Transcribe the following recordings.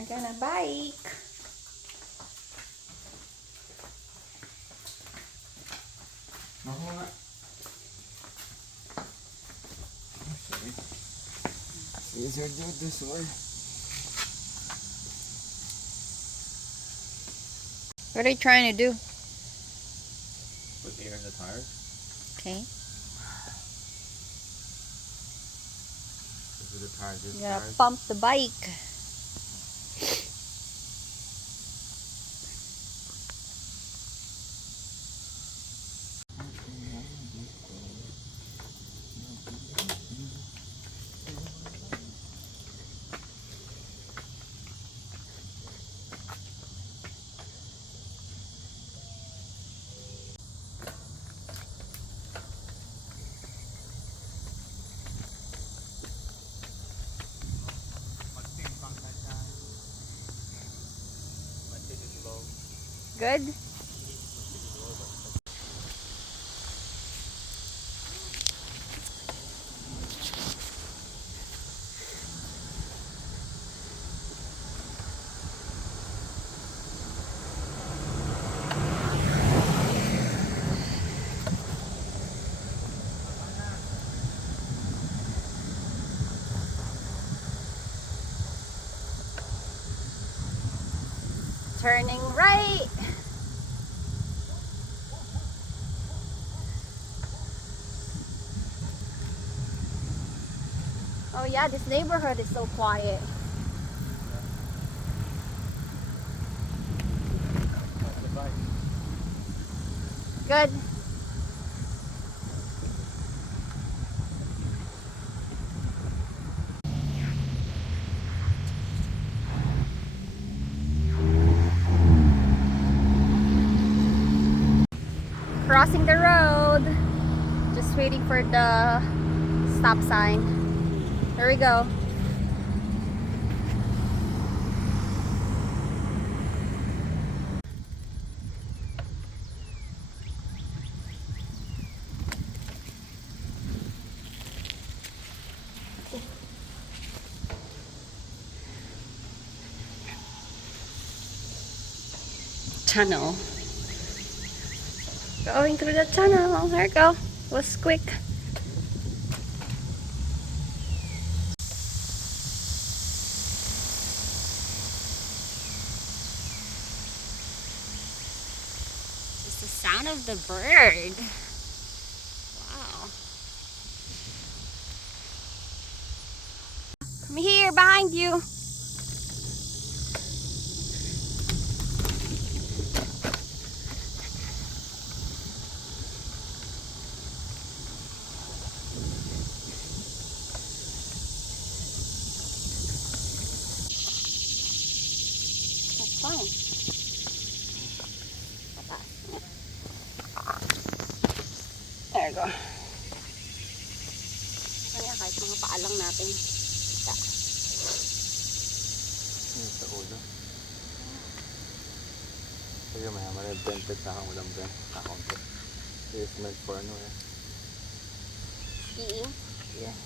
We're gonna bike. Easier to do it this way. What are you trying to do? Put air in the tires. Okay. This is the tires. This You gotta tires. pump the bike. Good? Turning right. Oh yeah, this neighborhood is so quiet. Good. Crossing the road. Just waiting for the stop sign. There we go. Tunnel. Going through the tunnel. There we go. Was quick. It's the sound of the bird. Wow. I'm here behind you. Fine. There you go. Kaya kahit mga paalang natin. Sa ulo. Kaya maya dented sa akong walang brand. Akong to. It's meant for ano eh. Skiing? Yeah.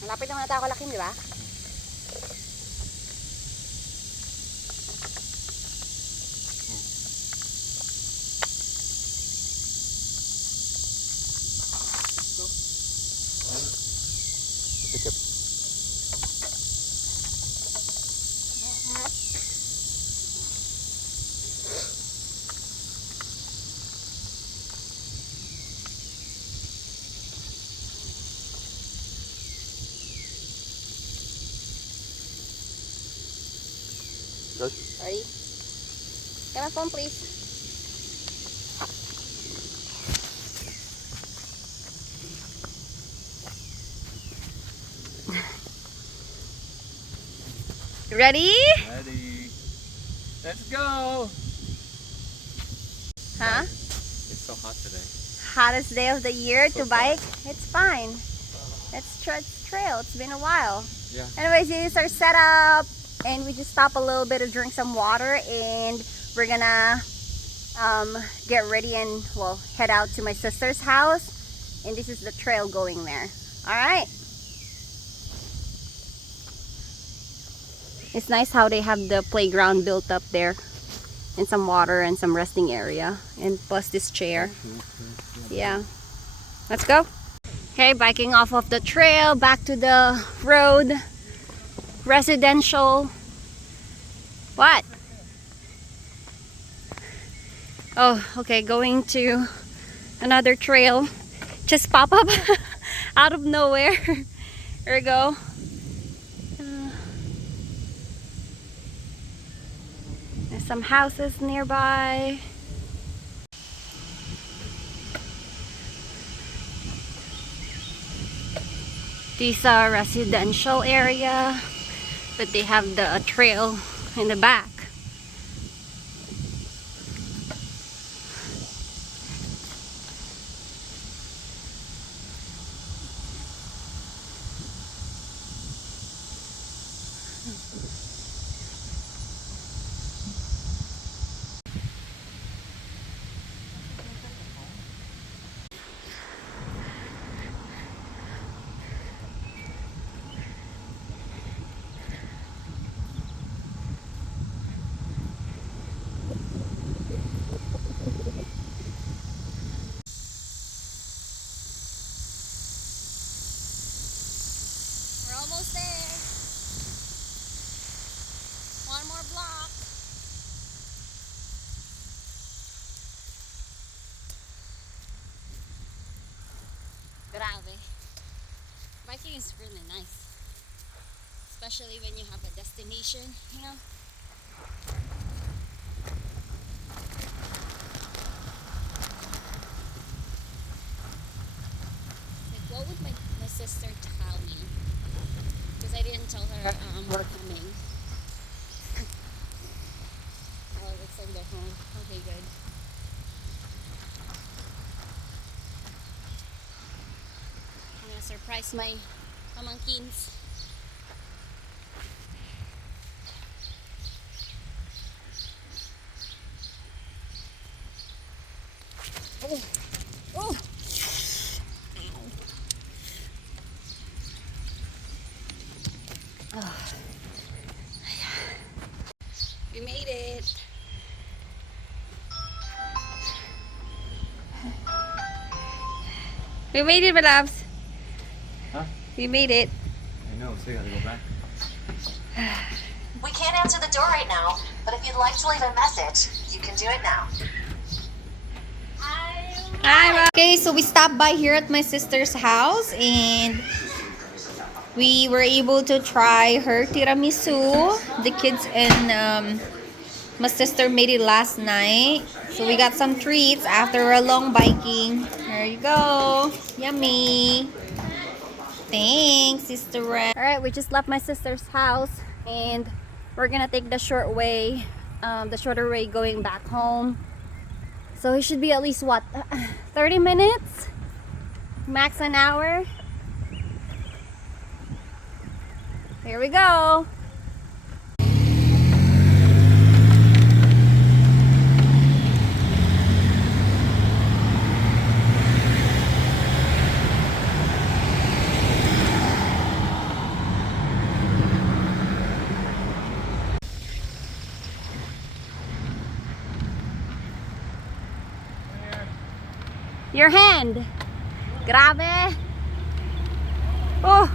Malapit naman na tayo Lakim, di ba? Pick up. Good. Ready? Get my phone, please. Ready? Ready. Let's go. Huh? It's so hot today. Hottest day of the year So to bike? It's fine. It's trail. It's been a while. Yeah. Anyways, this is our setup. And we just stop a little bit to drink some water. And we're gonna get ready and, well, head out to my sister's house. And this is the trail going there. Alright. It's nice how they have the playground built up there. And some water and some resting area. And plus this chair. Yeah. Let's go. Okay, biking off of the trail, back to the road. Residential. What? Oh, okay, going to another trail. Just pop up out of nowhere. There we go. There's some houses nearby. These are residential area, but they have the trail in the back. We're almost there. One more block. Grabe. Biking is really nice. Especially when you have a destination, you know? Like, what would my sister tell me? Because I didn't tell her we're coming. Oh, it's in their home. Okay, good. I'm gonna surprise my pamangkins. Oh, oh. Oh. We made it. We made it, my loves. Huh? We made it. I know, so you gotta go back. We can't answer the door right now, but if you'd like to leave a message, you can do it now. Hi. Okay, so we stopped by here at my sister's house and we were able to try her tiramisu. The kids and my sister made it last night. So we got some treats after a long biking. There you go. Yummy. Thanks, Sister Ren. Alright, we just left my sister's house and we're gonna take the short way, the shorter way going back home. So it should be at least what, 30 minutes? Max an hour. Here we go. Your hand. Grabe. Oh.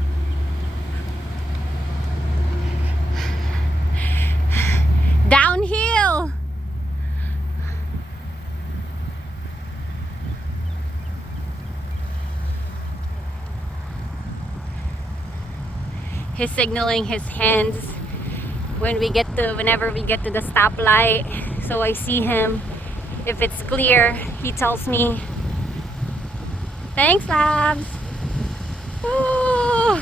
Downhill. He's signaling his hands whenever we get to the stoplight. So I see him. If it's clear, he tells me, "Thanks, Labs." Ooh.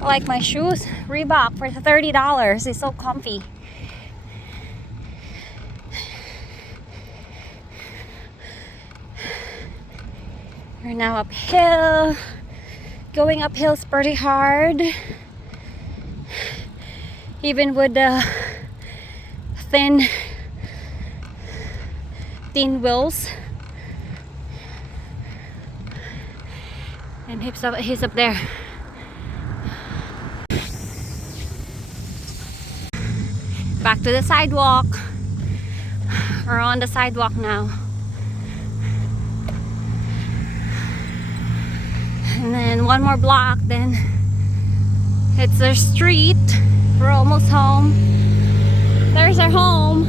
I like my shoes. Reebok for $30. It's so comfy. We're now uphill. Going uphill's pretty hard. Even with the thin wheels. And he's up there. Back to the sidewalk. We're on the sidewalk now. And then one more block, then it's our street. We're almost home. There's our home.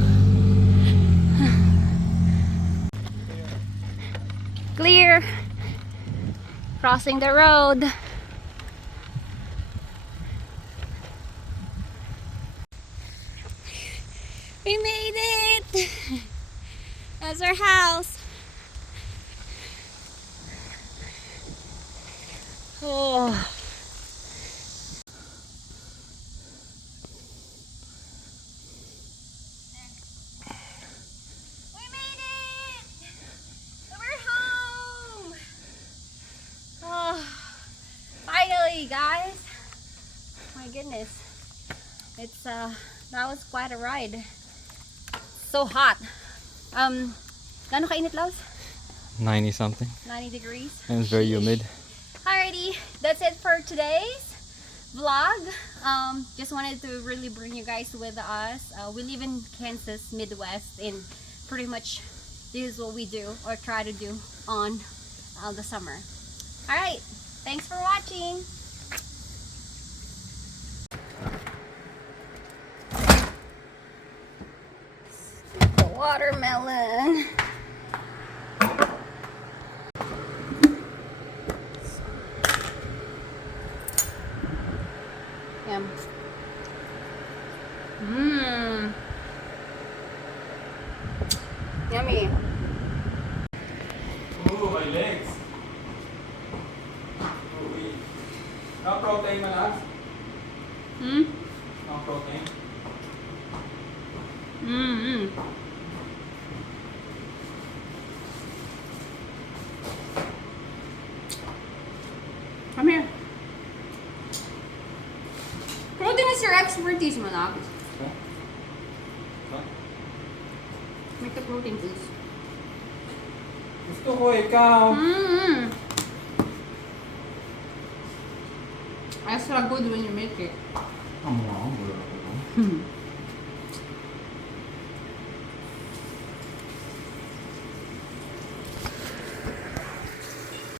Clear. Crossing the road. We made it! That's our house. Oh. We made it! We're home! Oh, finally, guys. My goodness. It's that was quite a ride. So hot. Gano'n kainit, Laos? 90 something. 90 degrees. And it's very humid. Alrighty, that's it for today's vlog. Just wanted to really bring you guys with us. We live in Kansas, Midwest, and pretty much this is what we do or try to do on the summer. Alright, thanks for watching. The watermelon. Yum. Mmm. Yummy. Ooh, my legs. No protein, Manas? Hmm? No protein. Mmm. Come here. Protein is your expertise, Manak. Huh? Huh? Make the protein, please. Gusto ko ikaw. Mmm. Extra good when you make it. Ang mga, wala ko. Hmm.